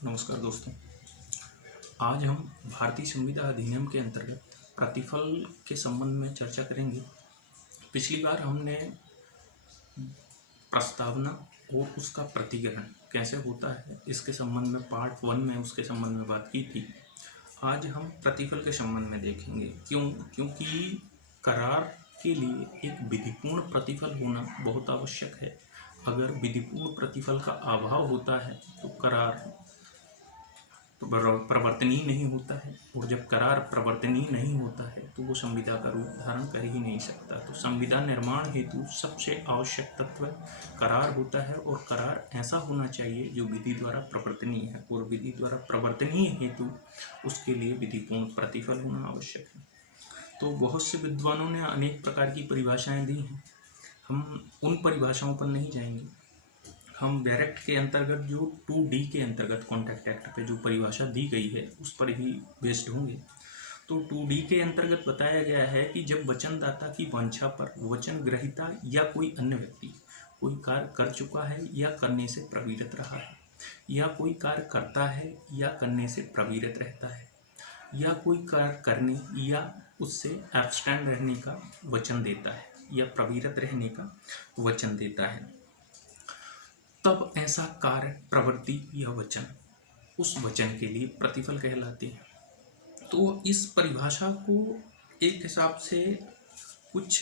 नमस्कार दोस्तों। आज हम भारतीय संविदा अधिनियम के अंतर्गत प्रतिफल के संबंध में चर्चा करेंगे। पिछली बार हमने प्रस्तावना और उसका प्रतिग्रहण कैसे होता है इसके संबंध में पार्ट 1 में उसके संबंध में बात की थी। आज हम प्रतिफल के संबंध में देखेंगे। क्योंकि करार के लिए एक विधिपूर्ण प्रतिफल होना बहुत आवश्यक है। अगर विधिपूर्ण प्रतिफल का अभाव होता है तो करार प्रवर्तनीय नहीं होता है, और जब करार प्रवर्तनीय नहीं होता है तो वो संविदा का रूप धारण कर ही नहीं सकता। तो संविदा निर्माण हेतु सबसे आवश्यक तत्व करार होता है, और करार ऐसा होना चाहिए जो विधि द्वारा प्रवर्तनीय है, और विधि द्वारा प्रवर्तनीय हेतु उसके लिए विधिपूर्ण प्रतिफल होना आवश्यक है। तो बहुत से विद्वानों ने अनेक प्रकार की परिभाषाएं दी हैं। हम उन परिभाषाओं पर नहीं जाएंगे। हम डायरेक्ट के अंतर्गत जो 2D के अंतर्गत कॉन्ट्रैक्ट एक्ट पे जो परिभाषा दी गई है उस पर ही बेस्ड होंगे। तो 2D के अंतर्गत बताया गया है कि जब वचनदाता की वांछा पर वचन ग्रहीता या कोई अन्य व्यक्ति कोई कार्य कर चुका है या करने से प्रविरत रहा है, या कोई कार्य करता है या करने से प्रविरत रहता है, या कोई कार्य करने या उससे एब्सटेंड रहने का वचन देता है या प्रविरत रहने का वचन देता है, तब ऐसा कार्य, प्रवृत्ति या वचन उस वचन के लिए प्रतिफल कहलाते हैं। तो इस परिभाषा को एक हिसाब से कुछ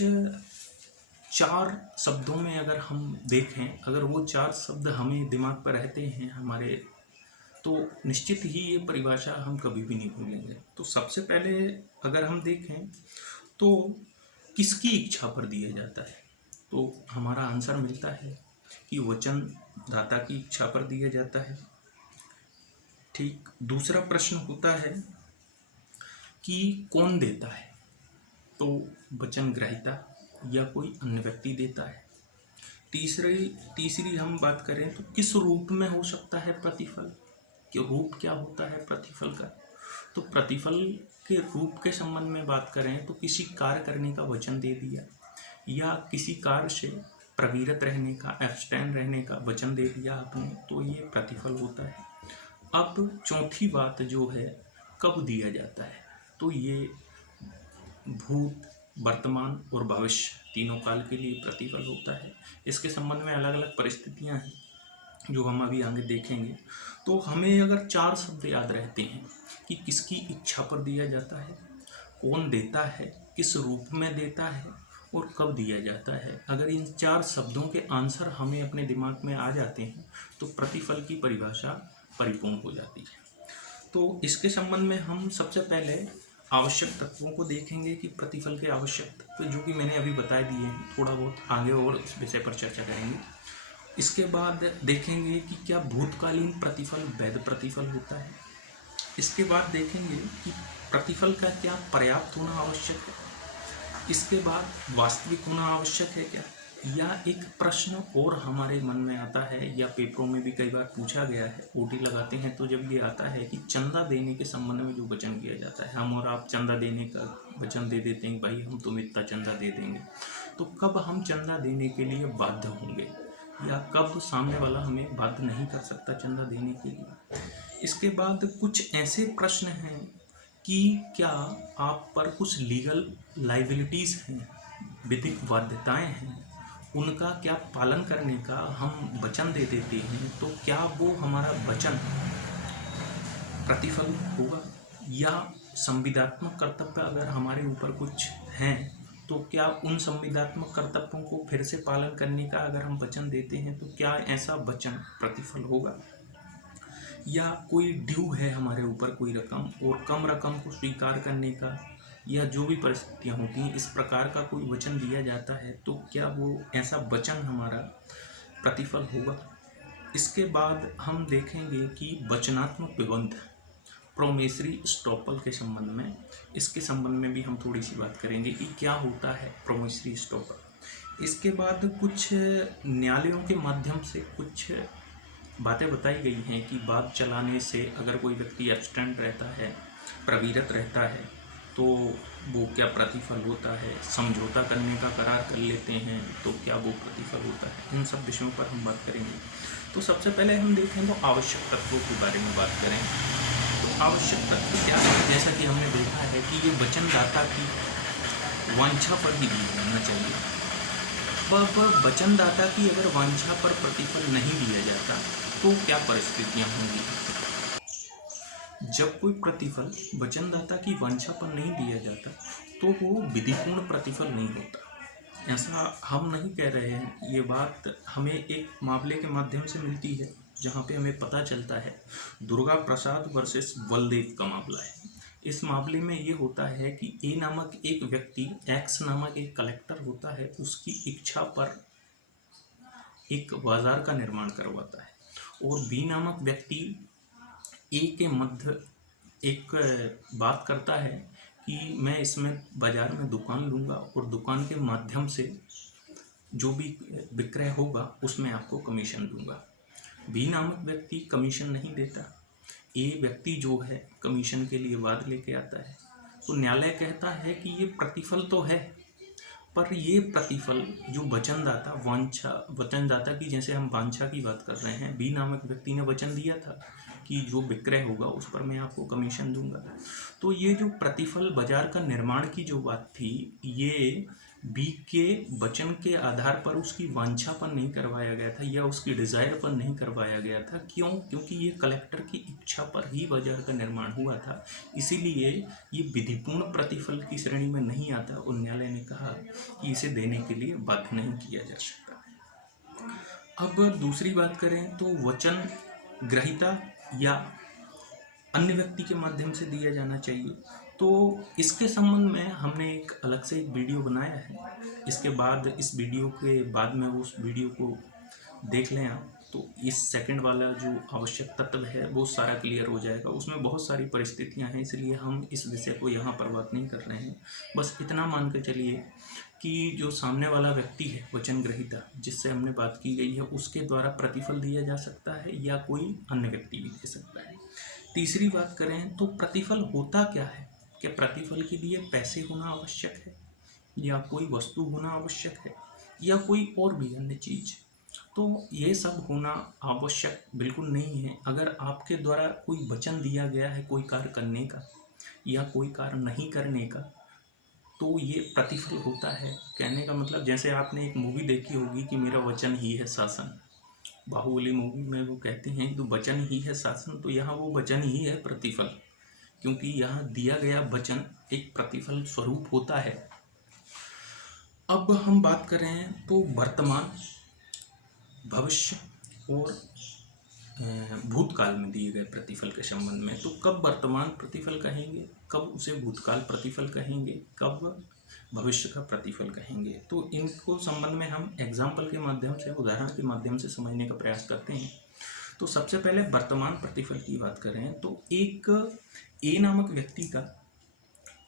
4 शब्दों में अगर हम देखें, अगर वो 4 शब्द हमें दिमाग पर रहते हैं हमारे, तो निश्चित ही ये परिभाषा हम कभी भी नहीं भूलेंगे। तो सबसे पहले अगर हम देखें तो किसकी इच्छा पर दिया जाता है, तो हमारा आंसर मिलता है कि वचन दाता की इच्छा पर दिया जाता है। ठीक। दूसरा प्रश्न होता है कि कौन देता है, तो वचन ग्रहीता या कोई अन्य व्यक्ति देता है। तीसरी हम बात करें तो किस रूप में हो सकता है प्रतिफल, कि रूप क्या होता है प्रतिफल का। तो प्रतिफल के रूप के संबंध में बात करें तो किसी कार्य करने का वचन दे दिया, या किसी कार्य से प्रविरत रहने का, एब्सटेन रहने का वचन दे दिया आपने, तो ये प्रतिफल होता है। अब चौथी बात जो है कब दिया जाता है, तो ये भूत, वर्तमान और भविष्य तीनों काल के लिए प्रतिफल होता है। इसके संबंध में अलग अलग परिस्थितियां हैं जो हम अभी आगे देखेंगे। तो हमें अगर 4 शब्द याद रहते हैं कि किसकी इच्छा पर दिया जाता है, कौन देता है, किस रूप में देता है और कब दिया जाता है, अगर इन 4 शब्दों के आंसर हमें अपने दिमाग में आ जाते हैं तो प्रतिफल की परिभाषा परिपूर्ण हो जाती है। तो इसके संबंध में हम सबसे पहले आवश्यक तत्वों को देखेंगे कि प्रतिफल के आवश्यक तत्व जो कि मैंने अभी बता दिए हैं, थोड़ा बहुत आगे और इस विषय पर चर्चा करेंगे। इसके बाद देखेंगे कि क्या भूतकालीन प्रतिफल वैध प्रतिफल होता है। इसके बाद देखेंगे कि प्रतिफल का क्या पर्याप्त होना आवश्यक है। इसके बाद वास्तविक होना आवश्यक है क्या, या एक प्रश्न और हमारे मन में आता है या पेपरों में भी कई बार पूछा गया है, ओटी लगाते हैं तो जब ये आता है कि चंदा देने के संबंध में जो वचन किया जाता है, हम और आप चंदा देने का वचन दे देते हैं, भाई हम तुम इतना चंदा दे देंगे, तो कब हम चंदा देने के लिए बाध्य होंगे, या कब सामने वाला हमें बाध्य नहीं कर सकता चंदा देने के लिए। इसके बाद कुछ ऐसे प्रश्न हैं कि क्या आप पर कुछ लीगल लाइबिलिटीज़ हैं, विधिक बाध्यताएं हैं, उनका क्या पालन करने का हम वचन दे देते हैं, तो क्या वो हमारा वचन प्रतिफल होगा, या संविदात्मक कर्तव्य अगर हमारे ऊपर कुछ हैं तो क्या उन संविदात्मक कर्तव्यों को फिर से पालन करने का अगर हम वचन देते हैं तो क्या ऐसा वचन प्रतिफल होगा, या कोई ड्यू है हमारे ऊपर कोई रकम और कम रकम को स्वीकार करने का, या जो भी परिस्थितियाँ होती हैं इस प्रकार का कोई वचन दिया जाता है, तो क्या वो ऐसा वचन हमारा प्रतिफल होगा। इसके बाद हम देखेंगे कि वचनात्मक विबंध, प्रोमेसरी स्टॉपल के संबंध में, इसके संबंध में भी हम थोड़ी सी बात करेंगे कि क्या होता है प्रोमेसरी स्टॉपल। इसके बाद कुछ न्यायालयों के माध्यम से कुछ बातें बताई गई हैं कि बात चलाने से अगर कोई व्यक्ति एब्सटेंट रहता है, प्रविरत रहता है, तो वो क्या प्रतिफल होता है, समझौता करने का करार कर लेते हैं तो क्या वो प्रतिफल होता है, इन सब विषयों पर हम बात करेंगे। तो सबसे पहले हम देखें तो आवश्यक तत्वों के बारे में बात करें। तो आवश्यक तत्व क्या है? जैसा कि हमने देखा है कि ये वचनदाता की वांछा पर ही दिया जाना चाहिए। अब वचनदाता की अगर वांछा पर प्रतिफल नहीं दिया जाता तो क्या परिस्थितियां होंगी? जब कोई प्रतिफल वचनदाता की वांछा पर नहीं दिया जाता तो वो विधिपूर्ण प्रतिफल नहीं होता। ऐसा हम नहीं कह रहे हैं, ये बात हमें एक मामले के माध्यम से मिलती है जहाँ पे हमें पता चलता है दुर्गा प्रसाद वर्सेस बलदेव का मामला है। इस मामले में ये होता है कि ए नामक एक व्यक्ति, एक्स नामक एक कलेक्टर होता है, उसकी इच्छा पर एक बाजार का निर्माण करवाता है और बी नामक व्यक्ति ए के मध्य एक बात करता है कि मैं इसमें बाजार में दुकान लूँगा और दुकान के माध्यम से जो भी विक्रय होगा उसमें आपको कमीशन दूंगा। बी नामक व्यक्ति कमीशन नहीं देता, ए व्यक्ति जो है कमीशन के लिए वाद लेके आता है। तो न्यायालय कहता है कि ये प्रतिफल तो है, पर ये प्रतिफल जो वचनदाता की, जैसे हम वांछा की बात कर रहे हैं, बी नामक व्यक्ति ने वचन दिया था कि जो विक्रय होगा उस पर मैं आपको कमीशन दूंगा। तो ये जो प्रतिफल बाजार का निर्माण की जो बात थी, ये बी के वचन के आधार पर उसकी वांछा पर नहीं करवाया गया था या उसकी डिजायर पर नहीं करवाया गया था। क्यों? क्योंकि ये कलेक्टर की इच्छा पर ही बाजार का निर्माण हुआ था, इसीलिए ये विधिपूर्ण प्रतिफल की श्रेणी में नहीं आता और न्यायालय ने कहा कि इसे देने के लिए बाध्य नहीं किया जा सकता। अब दूसरी बात करें तो वचन ग्रहीता या अन्य व्यक्ति के माध्यम से दिया जाना चाहिए। तो इसके संबंध में हमने एक अलग से एक वीडियो बनाया है। इसके बाद, इस वीडियो के बाद में उस वीडियो को देख लें आप, तो इस सेकंड वाला जो आवश्यक तत्व है वो सारा क्लियर हो जाएगा। उसमें बहुत सारी परिस्थितियां हैं, इसलिए हम इस विषय को यहाँ पर बात नहीं कर रहे हैं। बस इतना मान कर चलिए कि जो सामने वाला व्यक्ति है वचन ग्रहीता, जिससे हमने बात की गई है, उसके द्वारा प्रतिफल दिया जा सकता है या कोई अन्य व्यक्ति भी दे सकता है। तीसरी बात करें तो प्रतिफल होता क्या है? क्या प्रतिफल के लिए पैसे होना आवश्यक है या कोई वस्तु होना आवश्यक है या कोई और भी अन्य चीज? तो ये सब होना आवश्यक बिल्कुल नहीं है। अगर आपके द्वारा कोई वचन दिया गया है कोई कार्य करने का या कोई कार्य नहीं करने का, तो ये प्रतिफल होता है। कहने का मतलब, जैसे आपने एक मूवी देखी होगी कि मेरा वचन ही है शासन, बाहुबली मूवी में वो कहते हैं तो वचन ही है शासन, तो यहाँ वो वचन ही है प्रतिफल, क्योंकि यहाँ दिया गया वचन एक प्रतिफल स्वरूप होता है। अब हम बात करें तो वर्तमान, भविष्य और भूतकाल में दिए गए प्रतिफल के संबंध में। तो कब वर्तमान प्रतिफल कहेंगे, कब उसे भूतकाल प्रतिफल कहेंगे, कब भविष्य का प्रतिफल कहेंगे, तो इनको संबंध में हम एग्जाम्पल के माध्यम से, उदाहरण के माध्यम से समझने का प्रयास करते हैं। तो सबसे पहले वर्तमान प्रतिफल की बात करें तो एक ए नामक व्यक्ति का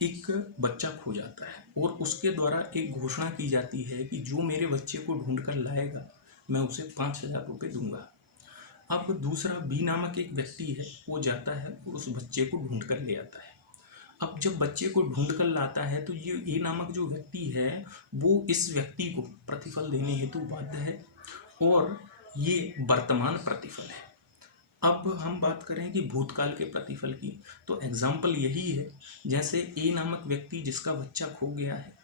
एक बच्चा खो जाता है और उसके द्वारा एक घोषणा की जाती है कि जो मेरे बच्चे को ढूंढ कर लाएगा मैं उसे 5,000 रुपये दूंगा। अब दूसरा बी नामक एक व्यक्ति है, वो जाता है और उस बच्चे को ढूंढ कर ले आता है। अब जब बच्चे को ढूंढ कर लाता है तो ये ए नामक जो व्यक्ति है वो इस व्यक्ति को प्रतिफल देने हेतु बाध्य है और ये वर्तमान प्रतिफल है। अब हम बात करें कि भूतकाल के प्रतिफल की, तो एग्जाम्पल यही है, जैसे ए नामक व्यक्ति जिसका बच्चा खो गया है,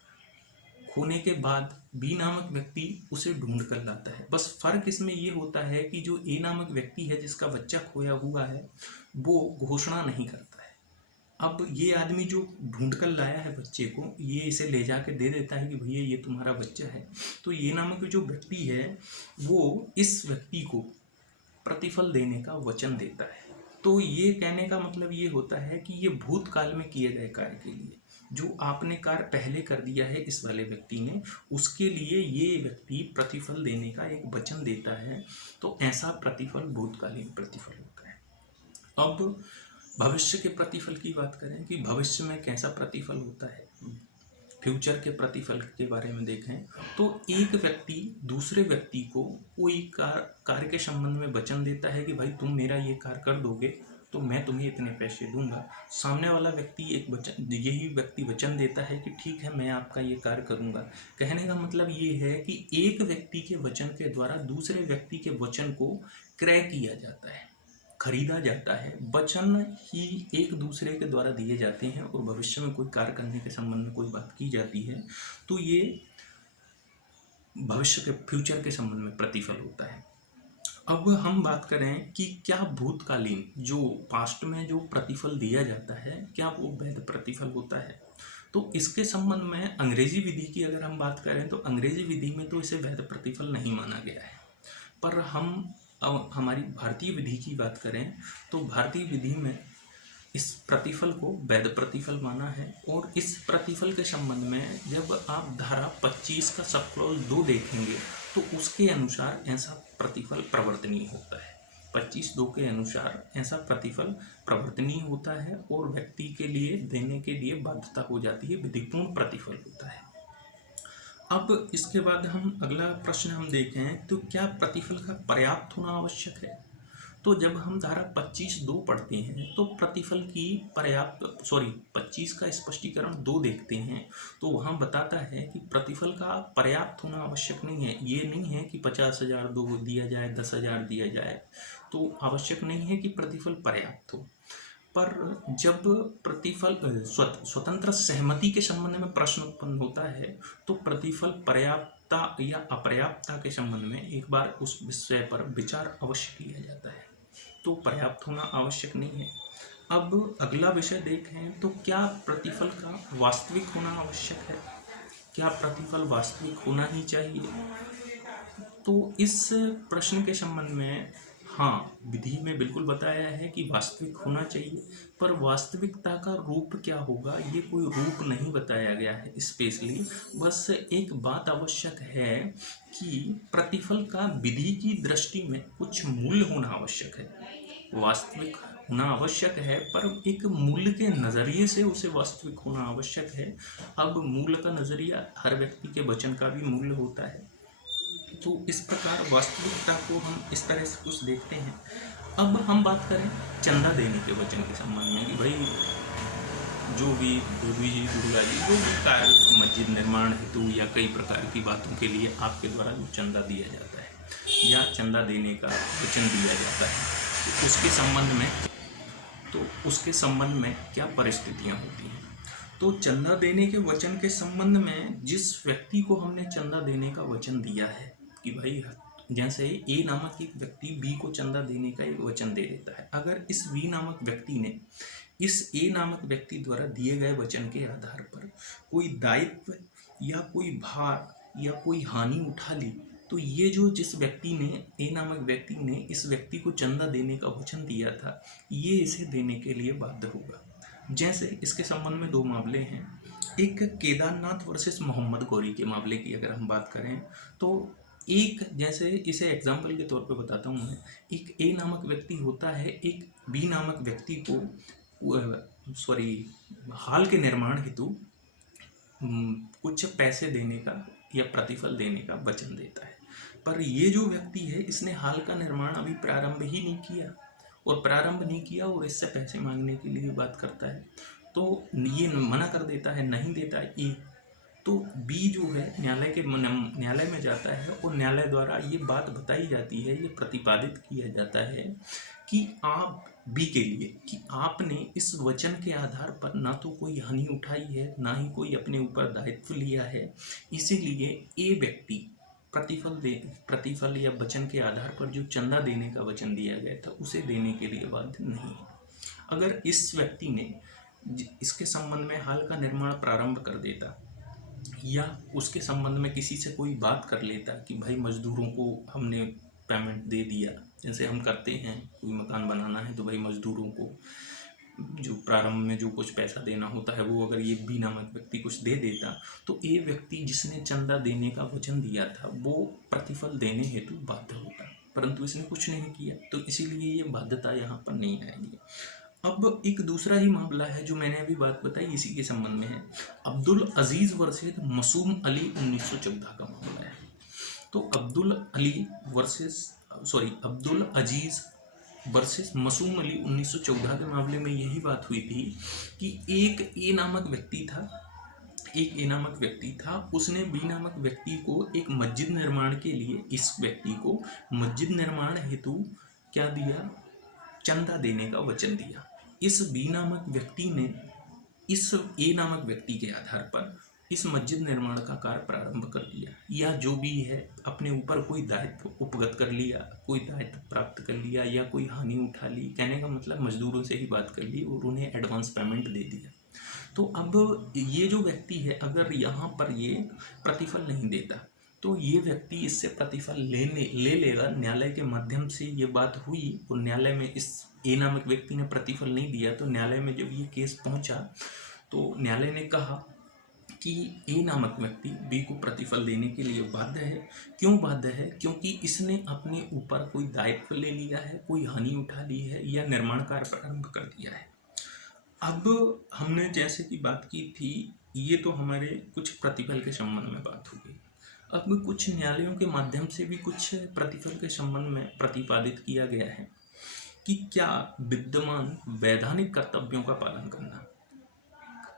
खोने के बाद बी नामक व्यक्ति उसे ढूंढ कर लाता है। बस फर्क इसमें ये होता है कि जो ए नामक व्यक्ति है जिसका बच्चा खोया हुआ है वो घोषणा नहीं करता है। अब ये आदमी जो ढूंढ कर लाया है बच्चे को, ये इसे ले जाकर दे देता है कि भैया ये तुम्हारा बच्चा है। तो ये नामक जो व्यक्ति है वो इस व्यक्ति को प्रतिफल देने का वचन देता है। तो ये कहने का मतलब ये होता है कि ये भूतकाल में किए गए कार्य के लिए, जो आपने कार्य पहले कर दिया है इस वाले व्यक्ति ने, उसके लिए ये व्यक्ति प्रतिफल देने का एक वचन देता है। तो ऐसा प्रतिफल भूतकालीन प्रतिफल होता है। अब भविष्य के प्रतिफल की बात करें कि भविष्य में कैसा प्रतिफल होता है, फ्यूचर के प्रतिफल के बारे में देखें तो एक व्यक्ति दूसरे व्यक्ति को कोई कार्य के संबंध में वचन देता है कि भाई तुम मेरा ये कार्य कर दोगे तो मैं तुम्हें इतने पैसे दूंगा। सामने वाला व्यक्ति यही व्यक्ति वचन देता है कि ठीक है, मैं आपका ये कार्य करूंगा। कहने का मतलब ये है कि एक व्यक्ति के वचन के द्वारा दूसरे व्यक्ति के वचन को क्रय किया जाता है, खरीदा जाता है। वचन ही एक दूसरे के द्वारा दिए जाते हैं और भविष्य में कोई कार्य करने के संबंध में कोई बात की जाती है तो ये भविष्य के फ्यूचर के संबंध में प्रतिफल होता है। अब हम बात करें कि क्या भूतकालीन जो पास्ट में जो प्रतिफल दिया जाता है क्या वो वैध प्रतिफल होता है। तो इसके संबंध में अंग्रेजी विधि की अगर हम बात करें तो अंग्रेजी विधि में तो इसे वैध प्रतिफल नहीं माना गया है। पर हम हमारी भारतीय विधि की बात करें तो भारतीय विधि में इस प्रतिफल को वैध प्रतिफल माना है। और इस प्रतिफल के संबंध में जब आप धारा 25 का सब क्लॉज 2 देखेंगे तो उसके अनुसार ऐसा प्रतिफल प्रवर्तनीय होता है। 25(2) के अनुसार ऐसा प्रतिफल प्रवर्तनीय होता है और व्यक्ति के लिए देने के लिए बाध्यता हो जाती है, विधिपूर्ण प्रतिफल होता है। अब इसके बाद हम अगला प्रश्न हम देखें तो क्या प्रतिफल का पर्याप्त होना आवश्यक है। तो जब हम धारा 25(2) पढ़ते हैं तो प्रतिफल की 25 का स्पष्टीकरण 2 देखते हैं तो वहाँ बताता है कि प्रतिफल का पर्याप्त होना आवश्यक नहीं है। ये नहीं है कि 50,000 दिया जाए, 10,000 दिया जाए तो आवश्यक नहीं है कि प्रतिफल पर्याप्त हो। पर जब प्रतिफल स्वतंत्र सहमति के संबंध में प्रश्न उत्पन्न होता है तो प्रतिफल पर्याप्तता या अपर्याप्तता के संबंध में एक बार उस विषय पर विचार अवश्य किया जाता है। तो पर्याप्त होना आवश्यक नहीं है। अब अगला विषय देखें तो क्या प्रतिफल का वास्तविक होना आवश्यक है, क्या प्रतिफल वास्तविक होना ही चाहिए। तो इस प्रश्न के संबंध में हाँ, विधि में बिल्कुल बताया है कि वास्तविक होना चाहिए, पर वास्तविकता का रूप क्या होगा ये कोई रूप नहीं बताया गया है स्पेशली। बस एक बात आवश्यक है कि प्रतिफल का विधि की दृष्टि में कुछ मूल्य होना आवश्यक है। वास्तविक होना आवश्यक है पर एक मूल्य के नज़रिए से उसे वास्तविक होना आवश्यक है। अब मूल्य का नज़रिया हर व्यक्ति के वचन का भी मूल्य होता है। तो इस प्रकार वास्तविकता को हम इस तरह से कुछ देखते हैं। अब हम बात करें चंदा देने के वचन के संबंध में कि भाई जो भी देवी जी, दुर्गा जी, जो भी कार्य मस्जिद निर्माण हेतु या कई प्रकार की बातों के लिए आपके द्वारा जो चंदा दिया जाता है या चंदा देने का वचन दिया जाता है तो उसके संबंध में क्या परिस्थितियाँ होती हैं। तो चंदा देने के वचन के संबंध में जिस व्यक्ति को हमने चंदा देने का वचन दिया है कि भाई जैसे ए नामक एक व्यक्ति बी को चंदा देने का एक वचन दे देता है, अगर इस बी नामक व्यक्ति ने इस ए नामक व्यक्ति द्वारा दिए गए वचन के आधार पर कोई दायित्व या कोई भार या कोई हानि उठा ली तो ये जो जिस व्यक्ति ने ए नामक व्यक्ति ने इस व्यक्ति को चंदा देने का वचन दिया था ये इसे देने के लिए बाध्य होगा। जैसे इसके संबंध में 2 मामले हैं। एक केदारनाथ वर्सेस मोहम्मद गौरी के मामले की अगर हम बात करें तो एक जैसे इसे एग्जाम्पल के तौर पे बताता हूँ मैं। एक ए नामक व्यक्ति होता है, एक बी नामक व्यक्ति को हाल के निर्माण हेतु कुछ पैसे देने का या प्रतिफल देने का वचन देता है। पर ये जो व्यक्ति है इसने हाल का निर्माण अभी प्रारंभ ही नहीं किया और इससे पैसे मांगने के लिए बात करता है तो ये मना कर देता है, नहीं देता है ए। तो बी जो है न्यायालय में जाता है और न्यायालय द्वारा ये बात बताई जाती है, ये प्रतिपादित किया जाता है कि आप बी के लिए कि आपने इस वचन के आधार पर ना तो कोई हानि उठाई है ना ही कोई अपने ऊपर दायित्व लिया है, इसीलिए ए व्यक्ति प्रतिफल या वचन के आधार पर जो चंदा देने का वचन दिया गया था उसे देने के लिए बाध्य नहीं है। अगर इस व्यक्ति ने इसके संबंध में हाल का निर्माण प्रारंभ कर देता या उसके संबंध में किसी से कोई बात कर लेता कि भाई मजदूरों को हमने पेमेंट दे दिया, जैसे हम करते हैं कोई मकान बनाना है तो भाई मजदूरों को जो प्रारंभ में जो कुछ पैसा देना होता है वो अगर ये बी नामक व्यक्ति कुछ दे देता तो ए व्यक्ति जिसने चंदा देने का वचन दिया था वो प्रतिफल देने हेतु बाध्य होता, परंतु इसने कुछ नहीं किया तो इसीलिए ये बाध्यता यहाँ पर नहीं आएगी। अब एक दूसरा ही मामला है जो मैंने अभी बात बताई इसी के संबंध में है। अब्दुल अजीज वर्सेस मसूम अली 1914 का मामला है। तो अब्दुल अजीज वर्सेस मसूम अली 1914 के मामले में यही बात हुई थी कि एक ए नामक व्यक्ति था, उसने बी नामक व्यक्ति को एक मस्जिद निर्माण के लिए, इस व्यक्ति को मस्जिद निर्माण हेतु क्या दिया, चंदा देने का वचन दिया। इस बी नामक व्यक्ति ने इस ए नामक व्यक्ति के आधार पर इस मस्जिद निर्माण का कार्य प्रारंभ कर दिया, या जो भी है अपने ऊपर कोई दायित्व उपगत कर लिया, कोई दायित्व प्राप्त कर लिया, या कोई हानि उठा ली, कहने का मतलब मजदूरों से ही बात कर ली और उन्हें एडवांस पेमेंट दे दिया। तो अब ये जो व्यक्ति है, अगर यहाँ पर ये प्रतिफल नहीं देता तो ये व्यक्ति इससे प्रतिफल ले लेगा। न्यायालय के माध्यम से ये बात हुई और न्यायालय में इस ए नामक व्यक्ति ने प्रतिफल नहीं दिया, तो न्यायालय में जब ये केस पहुंचा तो न्यायालय ने कहा कि ए नामक व्यक्ति बी को प्रतिफल देने के लिए बाध्य है। क्यों बाध्य है? क्योंकि इसने अपने ऊपर कोई दायित्व ले लिया है, कोई हानि उठा ली है, या निर्माण कार्य प्रारंभ कर दिया है। अब हमने जैसे कि बात की थी, ये तो हमारे कुछ प्रतिफल के संबंध में बात हो गई। अब कुछ न्यायालयों के माध्यम से भी कुछ प्रतिफल के संबंध में प्रतिपादित किया गया है कि क्या विद्यमान वैधानिक कर्तव्यों का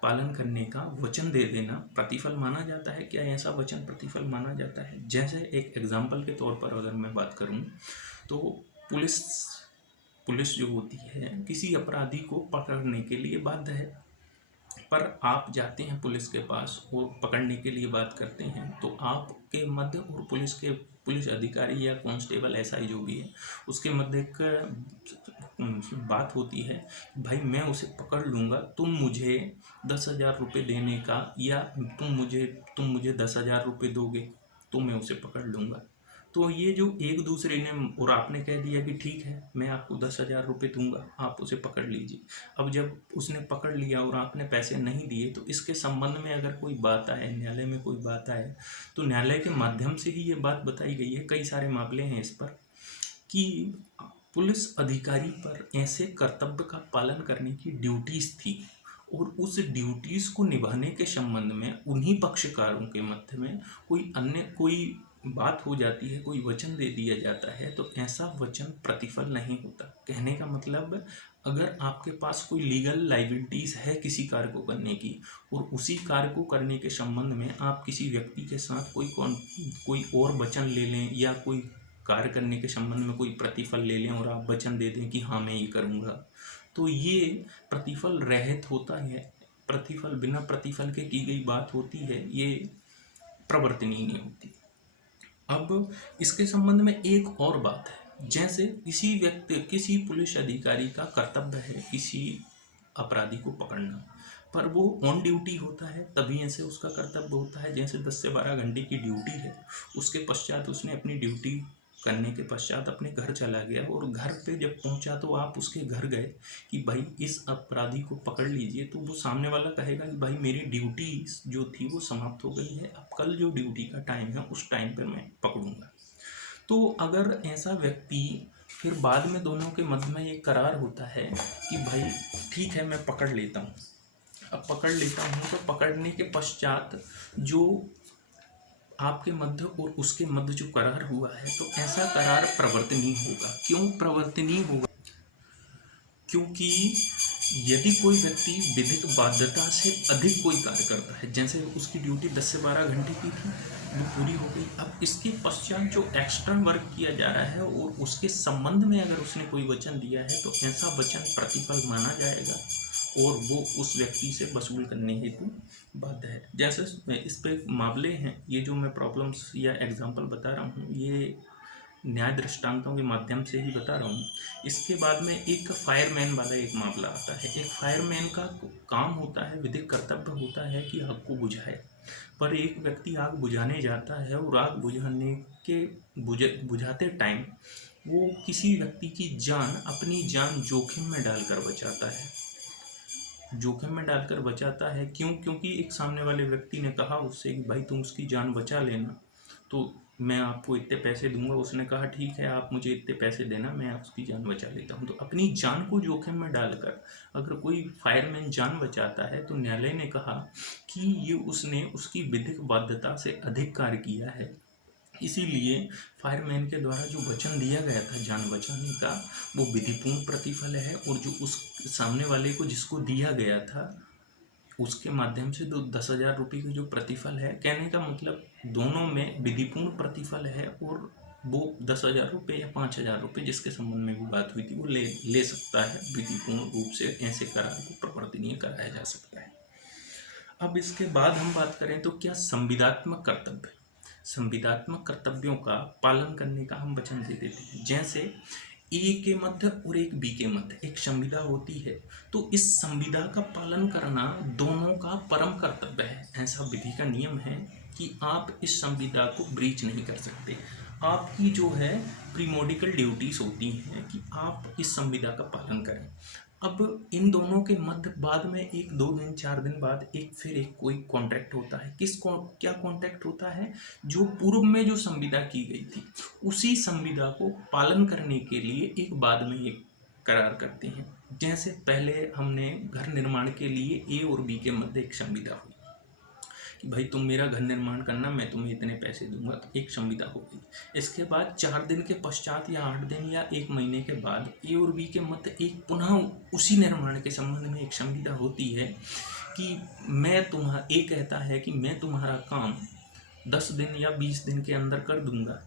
पालन करने का वचन दे देना प्रतिफल माना जाता है? क्या ऐसा वचन प्रतिफल माना जाता है? जैसे एक एग्जाम्पल के तौर पर अगर मैं बात करूं तो पुलिस जो होती है किसी अपराधी को पकड़ने के लिए बाध्य है, पर आप जाते हैं पुलिस के पास और पकड़ने के लिए बात करते हैं, तो आपके मध्य और पुलिस अधिकारी या कांस्टेबल एसआई जो भी है उसके मध्य एक बात होती है, भाई मैं उसे पकड़ लूँगा, तुम मुझे 10,000 रुपये देने का, या तुम मुझे 10,000 रुपये दोगे तो मैं उसे पकड़ लूँगा। तो ये जो एक दूसरे ने, और आपने कह दिया कि ठीक है मैं आपको 10,000 रुपये दूंगा, आप उसे पकड़ लीजिए। अब जब उसने पकड़ लिया और आपने पैसे नहीं दिए, तो इसके संबंध में अगर कोई बात आए, न्यायालय में कोई बात आए, तो न्यायालय के माध्यम से ही ये बात बताई गई है। कई सारे मामले हैं इस पर कि पुलिस अधिकारी पर ऐसे कर्तव्य का पालन करने की ड्यूटीज थी, और उस ड्यूटीज को निभाने के संबंध में उन्हीं पक्षकारों के मध्य में कोई बात हो जाती है, कोई वचन दे दिया जाता है, तो ऐसा वचन प्रतिफल नहीं होता। कहने का मतलब, अगर आपके पास कोई लीगल लाइबिलिटीज है किसी कार्य को करने की, और उसी कार्य को करने के संबंध में आप किसी व्यक्ति के साथ कोई और वचन ले लें, या कोई कार्य करने के संबंध में कोई प्रतिफल ले लें और आप वचन दे दें कि हाँ मैं ये करूँगा, तो ये प्रतिफल रहित होता है। प्रतिफल, बिना प्रतिफल के की गई बात होती है, ये प्रवर्तनीय नहीं होती। अब इसके संबंध में एक और बात है, जैसे किसी पुलिस अधिकारी का कर्तव्य है किसी अपराधी को पकड़ना, पर वो ऑन ड्यूटी होता है, तभी ऐसे उसका कर्तव्य होता है। जैसे 10 से 12 घंटे की ड्यूटी है, उसके पश्चात उसने अपनी ड्यूटी करने के पश्चात अपने घर चला गया, और घर पे जब पहुंचा तो आप उसके घर गए कि भाई इस अपराधी को पकड़ लीजिए, तो वो सामने वाला कहेगा कि भाई मेरी ड्यूटी जो थी वो समाप्त हो गई है, अब कल जो ड्यूटी का टाइम है उस टाइम पर मैं पकड़ूंगा। तो अगर ऐसा व्यक्ति, फिर बाद में दोनों के मध्य में ये करार होता है कि भाई ठीक है मैं पकड़ लेता हूँ, अब पकड़ लेता हूँ, तो पकड़ने के पश्चात जो आपके मध्य और उसके मध्य जो करार हुआ है, तो ऐसा करार प्रवर्तनीय होगा। क्यों प्रवर्तनीय होगा? क्योंकि यदि कोई व्यक्ति विधिक बाध्यता से अधिक कोई कार्य करता है, जैसे उसकी ड्यूटी 10 से 12 घंटे की थी, वो पूरी हो गई, अब इसके पश्चात जो एक्स्ट्रा वर्क किया जा रहा है और उसके संबंध में अगर उसने कोई वचन दिया है, तो ऐसा वचन प्रतिफल माना जाएगा और वो उस व्यक्ति से वसूल करने हेतु बाध्य है। जैसे इस पे मामले हैं, ये जो मैं प्रॉब्लम्स या एग्जांपल बता रहा हूँ, ये न्याय दृष्टांतों के माध्यम से ही बता रहा हूँ। इसके बाद में एक फायरमैन वाला एक मामला आता है। एक फायरमैन का काम होता है, विधिक कर्तव्य होता है कि आग को बुझाए, पर एक व्यक्ति आग बुझाने जाता है और आग बुझाते टाइम वो किसी व्यक्ति की जान, अपनी जान जोखिम में डालकर बचाता है। क्यों? क्योंकि एक सामने वाले व्यक्ति ने कहा उससे कि भाई तुम उसकी जान बचा लेना, तो मैं आपको इतने पैसे दूंगा। उसने कहा ठीक है आप मुझे इतने पैसे देना, मैं उसकी जान बचा लेता हूँ। तो अपनी जान को जोखिम में डालकर अगर कोई फायरमैन जान बचाता है, तो न्यायालय ने कहा कि ये उसने उसकी विधिक बाध्यता से अधिक कार्य किया है, इसीलिए फायरमैन के द्वारा जो वचन दिया गया था जान बचाने का, वो विधिपूर्ण प्रतिफल है, और जो उस सामने वाले को जिसको दिया गया था उसके माध्यम से 10,000 रुपये की जो प्रतिफल है, कहने का मतलब दोनों में विधिपूर्ण प्रतिफल है, और वो 10,000 रुपये या 5,000 रुपये जिसके संबंध में वो बात हुई थी वो ले सकता है। विधिपूर्ण रूप से ऐसे करार को प्रवर्तनीय कराया जा सकता है। अब इसके बाद हम बात करें तो क्या संविदात्मक कर्तव्य, संविदात्मक कर्तव्यों का पालन करने का हम वचन दे देते हैं। जैसे ए के मध्य और एक बी के मध्य एक संविदा होती है, तो इस संविदा का पालन करना दोनों का परम कर्तव्य है। ऐसा विधि का नियम है कि आप इस संविदा को ब्रीच नहीं कर सकते। आपकी जो है प्रीमोडिकल ड्यूटीज होती हैं कि आप इस संविदा का पालन करें। अब इन दोनों के मध्य बाद में 1-2 दिन 4 दिन बाद फिर एक कोई कॉन्ट्रैक्ट होता है। क्या कॉन्ट्रैक्ट होता है? जो पूर्व में जो संविदा की गई थी उसी संविदा को पालन करने के लिए एक बाद में एक करार करते हैं। जैसे पहले हमने घर निर्माण के लिए ए और बी के मध्य एक संविदा हुई कि भाई तुम मेरा घर निर्माण करना, मैं तुम्हें इतने पैसे दूंगा, तो एक संविदा हो गई। इसके बाद 4 दिन के पश्चात या 8 दिन या 1 महीने के बाद ए और बी के मध्य एक पुनः उसी निर्माण के संबंध में एक संविदा होती है कि ए कहता है कि मैं तुम्हारा काम 10 दिन या 20 दिन के अंदर कर दूंगा,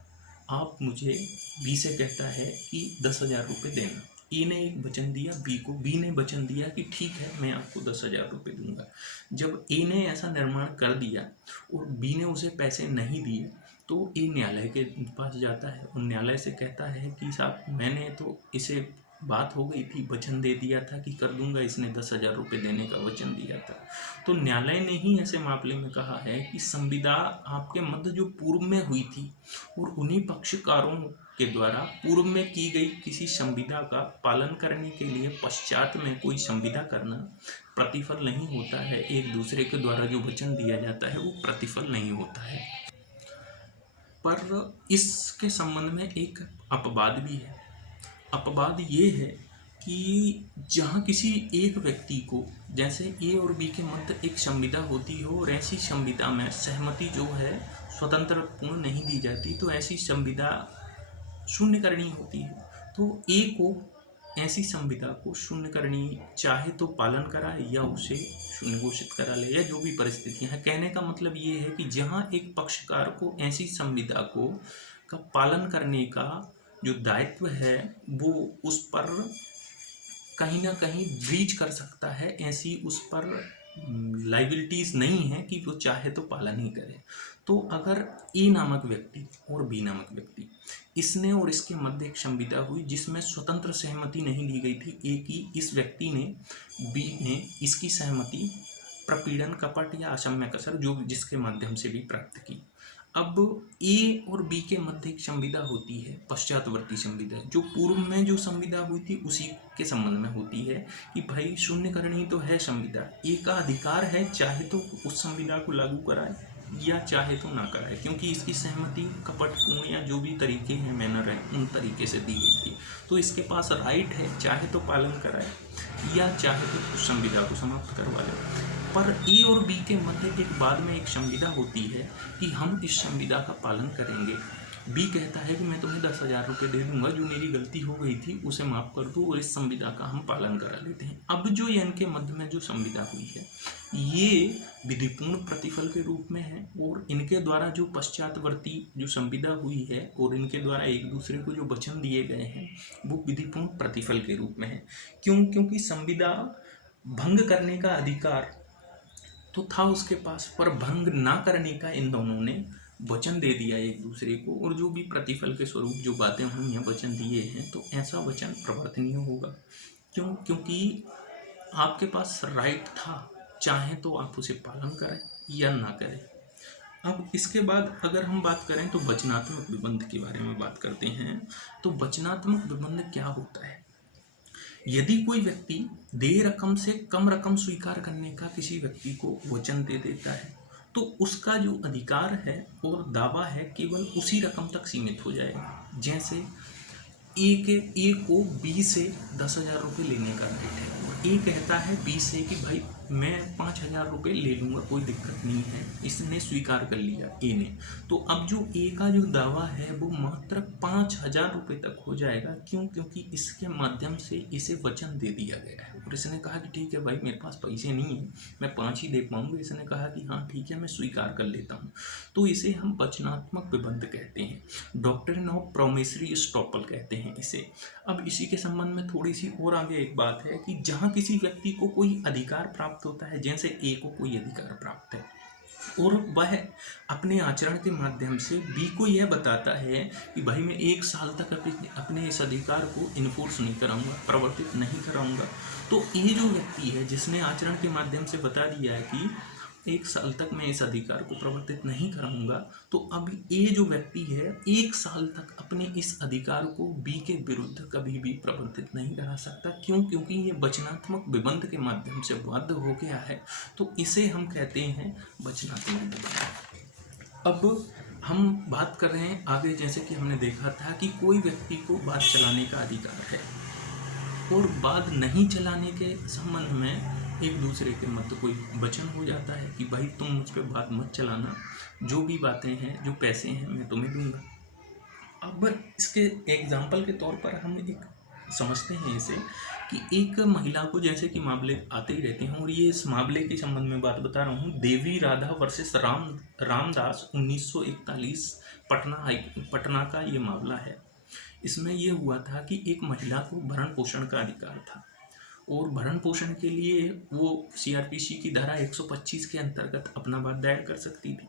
आप मुझे बी से कहता है कि 10,000 रुपये देना। ए ने एक वचन दिया बी को, बी ने वचन दिया कि ठीक है मैं आपको 10,000 रुपये दूंगा। जब ए ने ऐसा निर्माण कर दिया और बी ने उसे पैसे नहीं दिए तो ए न्यायालय के पास जाता है और न्यायालय से कहता है कि साहब मैंने तो इसे बात हो गई थी, वचन दे दिया था कि कर दूंगा, इसने 10,000 रुपये देने का वचन दिया था। तो न्यायालय ने ही ऐसे मामले में कहा है कि संविदा आपके मध्य जो पूर्व में हुई थी और उन्हीं पक्षकारों के द्वारा पूर्व में की गई किसी संविदा का पालन करने के लिए पश्चात में कोई संविदा करना प्रतिफल नहीं होता है। एक दूसरे के द्वारा जो वचन दिया जाता है वो प्रतिफल नहीं होता है। पर इसके संबंध में एक अपवाद भी है। अपवाद ये है कि जहाँ किसी एक व्यक्ति को, जैसे ए और बी के मध्य एक संविदा होती हो और ऐसी संविदा में सहमति जो है स्वतंत्र पूर्ण नहीं दी जाती, तो ऐसी संविदा शून्य करनी होती है। तो ए को ऐसी संविदा को शून्य करनी चाहे तो पालन कराए या उसे शून्य घोषित करा ले, या जो भी परिस्थितियां हैं। कहने का मतलब ये है कि जहाँ एक पक्षकार को ऐसी संविदा को का पालन करने का जो दायित्व है वो उस पर कहीं ना कहीं ब्रीच कर सकता है, ऐसी उस पर लाइबिलिटीज नहीं है कि वो चाहे तो पालन ही करे। तो अगर ए नामक व्यक्ति और बी नामक व्यक्ति, इसने और इसके मध्य एक संविदा हुई जिसमें स्वतंत्र सहमति नहीं दी गई थी ए की, इस व्यक्ति ने बी ने इसकी सहमति प्रपीड़न, कपट या असम्य कसर जो जिसके माध्यम से भी प्राप्त की। अब ए और बी के मध्य एक संविदा होती है पश्चातवर्ती संविदा, जो पूर्व में जो संविदा हुई थी उसी के संबंध में होती है कि भाई शून्य करनी तो है संविदा, ए का अधिकार है चाहे तो उस संविदा को लागू कराए या चाहे तो ना कराए, क्योंकि इसकी सहमति कपटपूर्ण या जो भी तरीके हैं मैनर है उन तरीके से दी गई थी। तो इसके पास राइट है चाहे तो पालन कराए या चाहे तो उस संविदा को समाप्त करवा ले। पर ए और बी के मध्य एक बाद में एक संविदा होती है कि हम इस संविदा का पालन करेंगे। बी कहता है कि मैं तुम्हें 10,000 रुपये दे दूंगा, जो मेरी गलती हो गई थी उसे माफ़ कर दो और इस संविदा का हम पालन करा लेते हैं। अब जो इनके मध्य में जो संविदा हुई है ये विधिपूर्ण प्रतिफल के रूप में है और इनके द्वारा जो पश्चातवर्ती जो संविदा हुई है और इनके द्वारा एक दूसरे को जो वचन दिए गए हैं वो विधिपूर्ण प्रतिफल के रूप में है। क्योंकि संविदा भंग करने का अधिकार तो था उसके पास, पर भंग ना करने का इन दोनों ने वचन दे दिया एक दूसरे को, और जो भी प्रतिफल के स्वरूप जो बातें हुई हैं वचन दिए हैं, तो ऐसा वचन प्रवर्तनीय होगा। क्योंकि आपके पास राइट था, चाहे तो आप उसे पालन करें या ना करें। अब इसके बाद अगर हम बात करें तो वचनात्मक विबंध के बारे में बात करते हैं। तो वचनात्मक विबंध क्या होता है? यदि कोई व्यक्ति देय रकम से कम रकम स्वीकार करने का किसी व्यक्ति को वचन दे देता है तो उसका जो अधिकार है और दावा है केवल उसी रकम तक सीमित हो जाएगा। जैसे ए को बी से 10,000 रुपये लेने का राइट है, ए कहता है बी से कि भाई मैं 5,000 रुपये ले लूँगा, कोई दिक्कत नहीं है, इसने स्वीकार कर लिया ए ने। तो अब जो ए का जो दावा है वो मात्र 5,000 रुपये तक हो जाएगा। क्यों? क्योंकि इसके माध्यम से इसे वचन दे दिया गया है और इसने कहा कि ठीक है भाई, मेरे पास पैसे नहीं है, मैं 5 ही दे पाऊंगा। इसने कहा कि हाँ ठीक है, मैं स्वीकार कर लेता हूँ। तो इसे हम वचनात्मक विबंध कहते हैं, डॉक्ट्रिन ऑफ प्रोमिसरी एस्टॉपल कहते हैं इसे। अब इसी के संबंध में थोड़ी सी और आगे एक बात है कि जहाँ किसी व्यक्ति को कोई अधिकार प्राप्त होता है, जैसे ए को कोई अधिकार प्राप्त है और वह अपने आचरण के माध्यम से बी को यह बताता है कि भाई मैं 1 साल तक अपने इस अधिकार को इन्फोर्स नहीं कराऊंगा, प्रवर्तित नहीं कराऊंगा। तो ये जो व्यक्ति है जिसने आचरण के माध्यम से बता दिया है कि 1 साल तक मैं इस अधिकार को प्रवर्तित नहीं कराऊंगा, तो अब ये जो व्यक्ति है 1 साल तक अपने इस अधिकार को बी के विरुद्ध कभी भी प्रवर्तित नहीं करा सकता। क्यों? क्योंकि ये वचनात्मक विबंध के माध्यम से बाध्य हो गया है। तो इसे हम कहते हैं वचनात्मक विबंध। अब हम बात कर रहे हैं आगे, जैसे कि हमने देखा था कि कोई व्यक्ति को बात चलाने का अधिकार है और बात नहीं चलाने के संबंध में एक दूसरे के मध्य कोई वचन हो जाता है कि भाई तुम मुझ पे बात मत चलाना, जो भी बातें हैं, जो पैसे हैं, मैं तुम्हें दूंगा। अब इसके एग्जाम्पल के तौर पर हम एक समझते हैं इसे कि एक महिला को, जैसे कि मामले आते ही रहते हैं और ये इस मामले के संबंध में बात बता रहा हूँ, देवी राधा वर्सेस रामदास 1941 पटना का ये मामला है। इसमें यह हुआ था कि एक महिला को भरण पोषण का अधिकार था और भरण पोषण के लिए वो सीआरपीसी की धारा 125 के अंतर्गत अपना बात दायर कर सकती थी।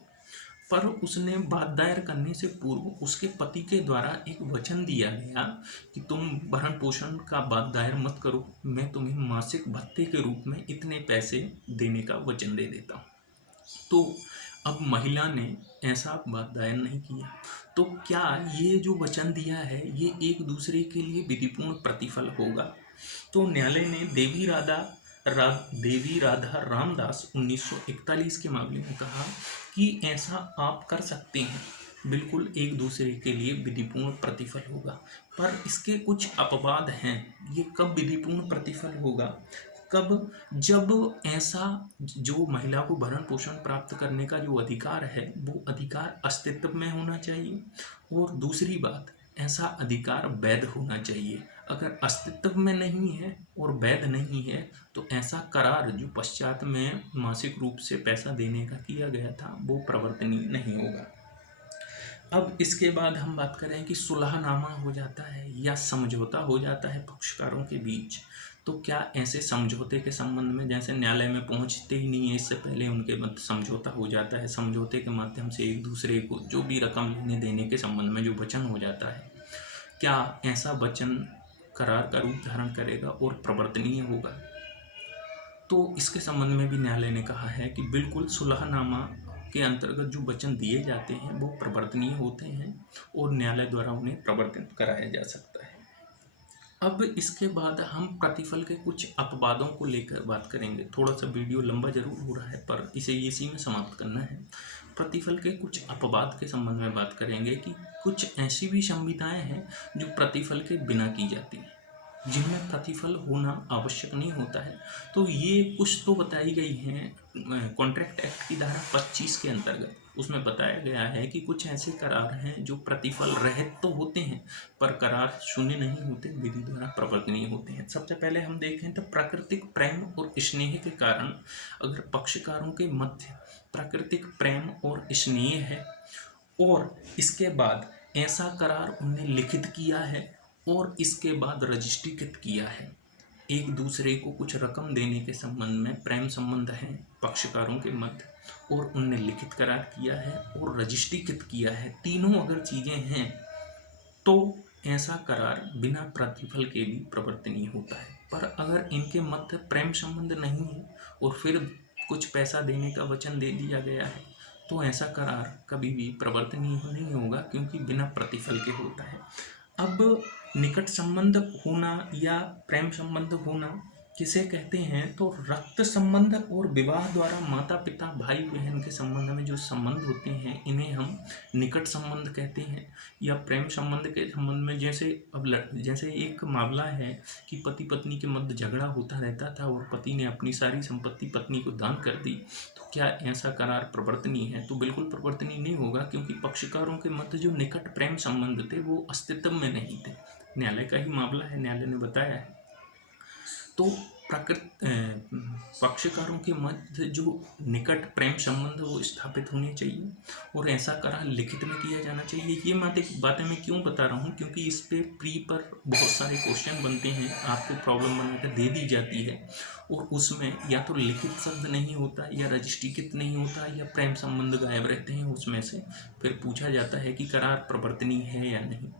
पर उसने बात दायर करने से पूर्व उसके पति के द्वारा एक वचन दिया गया कि तुम भरण पोषण का बात दायर मत करो, मैं तुम्हें मासिक भत्ते के रूप में इतने पैसे देने का वचन दे देता हूँ। तो अब महिला ने ऐसा बात दायर नहीं किया, तो क्या ये जो वचन दिया है ये एक दूसरे के लिए विधिपूर्ण प्रतिफल होगा? तो न्यायालय ने देवी राधा रामदास 1941 के मामले में कहा कि ऐसा आप कर सकते हैं, बिल्कुल एक दूसरे के लिए विधिपूर्ण प्रतिफल होगा। पर इसके कुछ अपवाद हैं। ये कब विधिपूर्ण प्रतिफल होगा? कब? जब ऐसा जो महिला को भरण पोषण प्राप्त करने का जो अधिकार है वो अधिकार अस्तित्व में होना चाहिए, और दूसरी बात, ऐसा अधिकार वैध होना चाहिए। अगर अस्तित्व में नहीं है और वैध नहीं है तो ऐसा करार जो पश्चात में मासिक रूप से पैसा देने का किया गया था वो प्रवर्तनीय नहीं होगा। अब इसके बाद हम बात करें कि सुलहनामा हो जाता है या समझौता हो जाता है पक्षकारों के बीच। तो क्या ऐसे समझौते के संबंध में, जैसे न्यायालय में पहुंचते ही नहीं है इससे पहले उनके मध्य समझौता हो जाता है, समझौते के माध्यम से एक दूसरे को जो भी रकम लेने देने के संबंध में जो वचन हो जाता है, क्या ऐसा वचन करार का रूप धारण करेगा और प्रवर्तनीय होगा? तो इसके संबंध में भी न्यायालय ने कहा है कि बिल्कुल सुलहनामा के अंतर्गत जो वचन दिए जाते हैं वो प्रवर्तनीय होते हैं और न्यायालय द्वारा उन्हें प्रवर्तित कराया जा सकता है। अब इसके बाद हम प्रतिफल के कुछ अपवादों को लेकर बात करेंगे। थोड़ा सा वीडियो लंबा जरूर हो रहा है पर इसे इसी में समाप्त करना है। प्रतिफल के कुछ अपवाद के संबंध में बात करेंगे कि कुछ ऐसी भी संविधाएं हैं जो प्रतिफल के बिना की जाती हैं, जिनमें प्रतिफल होना आवश्यक नहीं होता है। तो ये कुछ तो बताई गई हैं कॉन्ट्रैक्ट एक्ट की धारा 25 के अंतर्गत। उसमें बताया गया है कि कुछ ऐसे करार हैं जो प्रतिफल रहित तो होते हैं पर करार शून्य नहीं होते, विधि द्वारा प्रवर्तनीय होते हैं। सबसे पहले हम देखें तो प्राकृतिक प्रेम और स्नेह के कारण अगर पक्षकारों के मध्य प्राकृतिक प्रेम और स्नेह है और इसके बाद ऐसा करार उनने लिखित किया है और इसके बाद रजिस्ट्रीकृत किया है, एक दूसरे को कुछ रकम देने के संबंध में प्रेम संबंध है पक्षकारों के मध्य और उनने लिखित करार किया है और रजिस्ट्रीकृत किया है, तीनों अगर चीज़ें हैं तो ऐसा करार बिना प्रतिफल के भी प्रवर्तनीय होता है। पर अगर इनके मध्य प्रेम संबंध नहीं है और फिर कुछ पैसा देने का वचन दे दिया गया है तो ऐसा करार कभी भी प्रवर्तनीय नहीं होगा, क्योंकि बिना प्रतिफल के होता है। अब निकट संबंध होना या प्रेम संबंध होना किसे कहते हैं, तो रक्त संबंध और विवाह द्वारा माता पिता भाई बहन के संबंध में जो संबंध होते हैं इन्हें हम निकट संबंध कहते हैं। या प्रेम संबंध के संबंध में जैसे जैसे एक मामला है कि पति पत्नी के मध्य झगड़ा होता रहता था और पति ने अपनी सारी संपत्ति पत्नी को दान कर दी, तो क्या ऐसा करार प्रवर्तनीय है? तो बिल्कुल प्रवर्तनीय नहीं होगा, क्योंकि पक्षकारों के मध्य जो निकट प्रेम संबंध थे वो अस्तित्व में नहीं थे। न्यायालय का ही मामला है, न्यायालय ने बताया है। तो पक्षकारों के मध्य जो निकट प्रेम संबंध वो स्थापित होने चाहिए और ऐसा करार लिखित में किया जाना चाहिए। ये बातें मैं क्यों बता रहा हूँ, क्योंकि इस पे प्री पर बहुत सारे क्वेश्चन बनते हैं, आपको प्रॉब्लम बनाकर दे दी जाती है और उसमें या तो लिखित शब्द नहीं होता या रजिस्ट्रीकृत नहीं होता या प्रेम संबंध गायब रहते हैं उसमें से। फिर पूछा जाता है कि करार प्रवर्तनीय है या नहीं।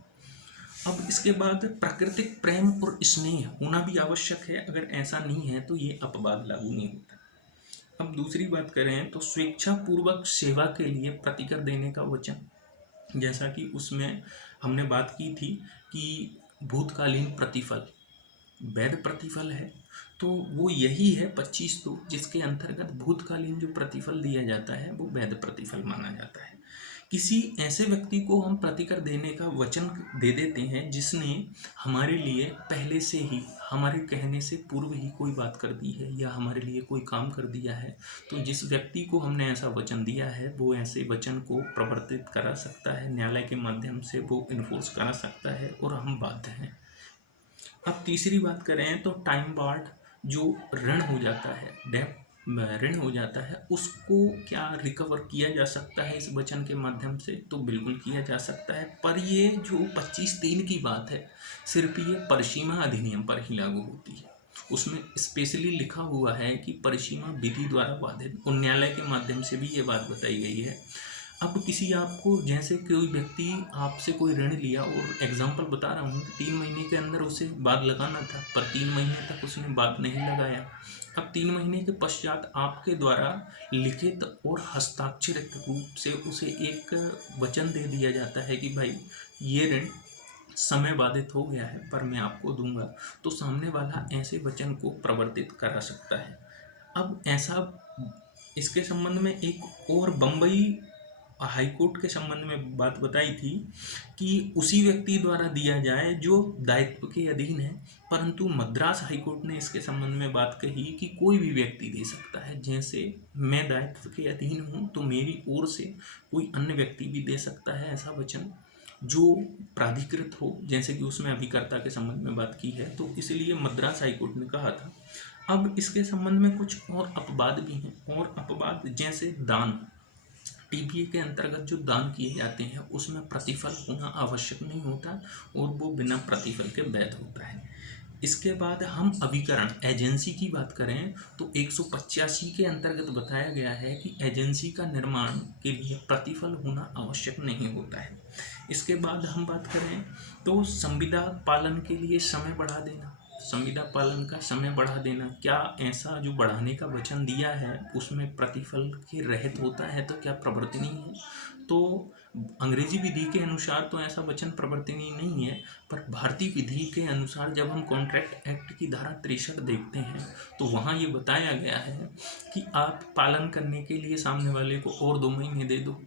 अब इसके बाद प्राकृतिक प्रेम और स्नेह होना भी आवश्यक है, अगर ऐसा नहीं है तो ये अपवाद लागू नहीं होता। अब दूसरी बात करें तो स्वेच्छा पूर्वक सेवा के लिए प्रतिकर देने का वचन, जैसा कि उसमें हमने बात की थी कि भूतकालीन प्रतिफल वैध प्रतिफल है, तो वो यही है 25 जिसके अंतर्गत भूतकालीन जो प्रतिफल दिया जाता है वो वैध प्रतिफल माना जाता है। किसी ऐसे व्यक्ति को हम प्रतिकर देने का वचन दे देते हैं जिसने हमारे लिए पहले से ही हमारे कहने से पूर्व ही कोई बात कर दी है या हमारे लिए कोई काम कर दिया है, तो जिस व्यक्ति को हमने ऐसा वचन दिया है वो ऐसे वचन को प्रवर्तित करा सकता है, न्यायालय के माध्यम से वो इन्फोर्स करा सकता है और हम बाध्य हैं। अब तीसरी बात करें तो टाइम बार्ड जो ऋण हो जाता है, डेब्ट ऋण हो जाता है, उसको क्या रिकवर किया जा सकता है इस वचन के माध्यम से? तो बिल्कुल किया जा सकता है, पर ये जो 25(3) की बात है सिर्फ ये परिसीमा अधिनियम पर ही लागू होती है। उसमें स्पेशली लिखा हुआ है कि परिसीमा विधि द्वारा बाधित, और न्यायालय के माध्यम से भी ये बात बताई गई है। अब किसी आपको जैसे कोई व्यक्ति आपसे कोई ऋण लिया, और एग्जाम्पल बता रहा हूँ, 3 महीने के अंदर उसे बाद लगाना था, पर 3 महीने तक उसने बाद नहीं लगाया। अब 3 महीने के पश्चात आपके द्वारा लिखित और हस्ताक्षरित रूप से उसे एक वचन दे दिया जाता है कि भाई ये ऋण समय बाधित हो गया है पर मैं आपको दूंगा, तो सामने वाला ऐसे वचन को प्रवर्तित करा सकता है। अब ऐसा इसके संबंध में एक और बम्बई हाई कोर्ट के संबंध में बात बताई थी कि उसी व्यक्ति द्वारा दिया जाए जो दायित्व के अधीन है, परंतु मद्रास हाई कोर्ट ने इसके संबंध में बात कही कि कोई भी व्यक्ति दे सकता है। जैसे मैं दायित्व के अधीन हूँ तो मेरी ओर से कोई अन्य व्यक्ति भी दे सकता है ऐसा वचन जो प्राधिकृत हो, जैसे कि उसमें अभिकर्ता के संबंध में बात की है, तो इसलिए मद्रास हाई कोर्ट ने कहा था। अब इसके संबंध में कुछ और अपवाद भी हैं, और अपवाद जैसे दान, टीबीए के अंतर्गत जो दान किए जाते हैं उसमें प्रतिफल होना आवश्यक नहीं होता और वो बिना प्रतिफल के वैध होता है। इसके बाद हम अभिकरण एजेंसी की बात करें तो 185 के अंतर्गत बताया गया है कि एजेंसी का निर्माण के लिए प्रतिफल होना आवश्यक नहीं होता है। इसके बाद हम बात करें तो संविदा पालन के लिए समय बढ़ा देना, संविदा पालन का समय बढ़ा देना, क्या ऐसा जो बढ़ाने का वचन दिया है उसमें प्रतिफल के रहित होता है तो क्या प्रवर्तनीय है? तो अंग्रेजी विधि के अनुसार तो ऐसा वचन प्रवर्तनीय नहीं है, पर भारतीय विधि के अनुसार जब हम कॉन्ट्रैक्ट एक्ट की धारा 63 देखते हैं तो वहाँ ये बताया गया है कि आप पालन करने के लिए सामने वाले को और 2 महीने दे दो,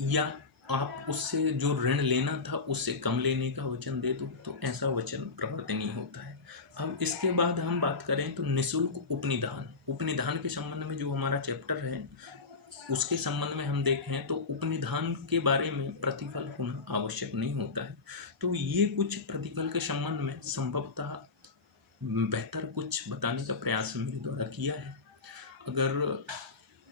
या आप उससे जो ऋण लेना था उससे कम लेने का वचन दे दो, तो ऐसा वचन प्रवर्तनीय होता है। अब इसके बाद हम बात करें तो निःशुल्क उपनिधान, उपनिधान के संबंध में जो हमारा चैप्टर है उसके संबंध में हम देखें तो उपनिधान के बारे में प्रतिफल होना आवश्यक नहीं होता है। तो ये कुछ प्रतिफल के संबंध में संभवतः बेहतर कुछ बताने का प्रयास मेरे द्वारा किया है, अगर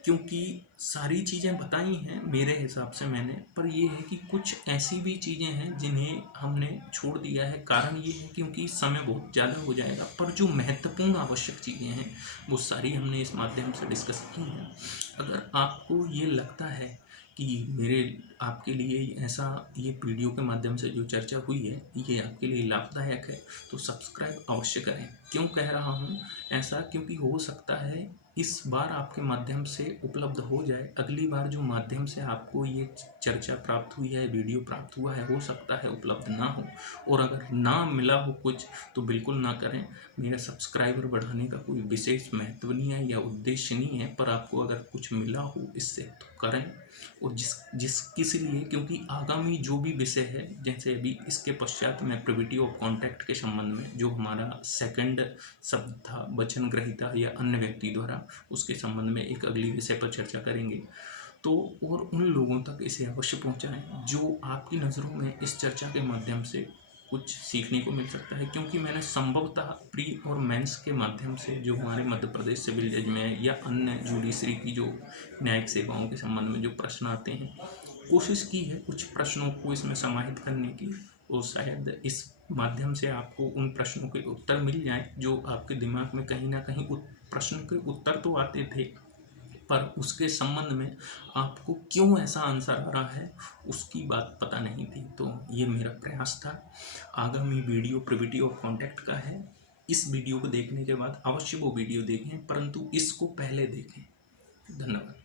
क्योंकि सारी चीज़ें बताई हैं मेरे हिसाब से मैंने, पर ये है कि कुछ ऐसी भी चीज़ें हैं जिन्हें हमने छोड़ दिया है। कारण ये है क्योंकि समय बहुत ज़्यादा हो जाएगा, पर जो महत्वपूर्ण आवश्यक चीज़ें हैं वो सारी हमने इस माध्यम से डिस्कस की हैं। अगर आपको ये लगता है कि मेरे आपके लिए ऐसा ये वीडियो के माध्यम से जो चर्चा हुई है ये आपके लिए लाभदायक है तो सब्सक्राइब अवश्य करें। क्यों कह रहा हूँ ऐसा? क्योंकि हो सकता है इस बार आपके माध्यम से उपलब्ध हो जाए, अगली बार जो माध्यम से आपको ये चर्चा प्राप्त हुई है, वीडियो प्राप्त हुआ है, हो सकता है उपलब्ध ना हो। और अगर ना मिला हो कुछ तो बिल्कुल ना करें। मेरा सब्सक्राइबर बढ़ाने का कोई विशेष महत्व नहीं है या उद्देश्य नहीं है, पर आपको अगर कुछ मिला हो इससे तो करें। और जिस किस लिए, क्योंकि आगामी जो भी विषय है, जैसे अभी इसके पश्चात मैं प्रिविटी ऑफ कॉन्टैक्ट के संबंध में जो हमारा सेकंड शब्द था वचन ग्रहीता या अन्य व्यक्ति द्वारा, उसके संबंध में एक अगली विषय पर चर्चा करेंगे। तो और उन लोगों तक इसे अवश्य पहुंचाएं जो आपकी नज़रों में इस चर्चा के माध्यम से कुछ सीखने को मिल सकता है। क्योंकि मैंने संभवतः प्री और मेंस के माध्यम से जो हमारे मध्य प्रदेश सिविल जज में या अन्य जुडिशरी की जो न्यायिक सेवाओं के संबंध में जो प्रश्न आते हैं, कोशिश की है कुछ प्रश्नों को इसमें समाहित करने की, और शायद इस माध्यम से आपको उन प्रश्नों के उत्तर मिल जाएं जो आपके दिमाग में कहीं ना कहीं प्रश्न के उत्तर तो आते थे, पर उसके संबंध में आपको क्यों ऐसा आंसर आ रहा है उसकी बात पता नहीं थी। तो ये मेरा प्रयास था। आगामी वीडियो प्रिविटी ऑफ कॉन्टैक्ट का है। इस वीडियो को देखने के बाद अवश्य वो वीडियो देखें, परंतु इसको पहले देखें। धन्यवाद।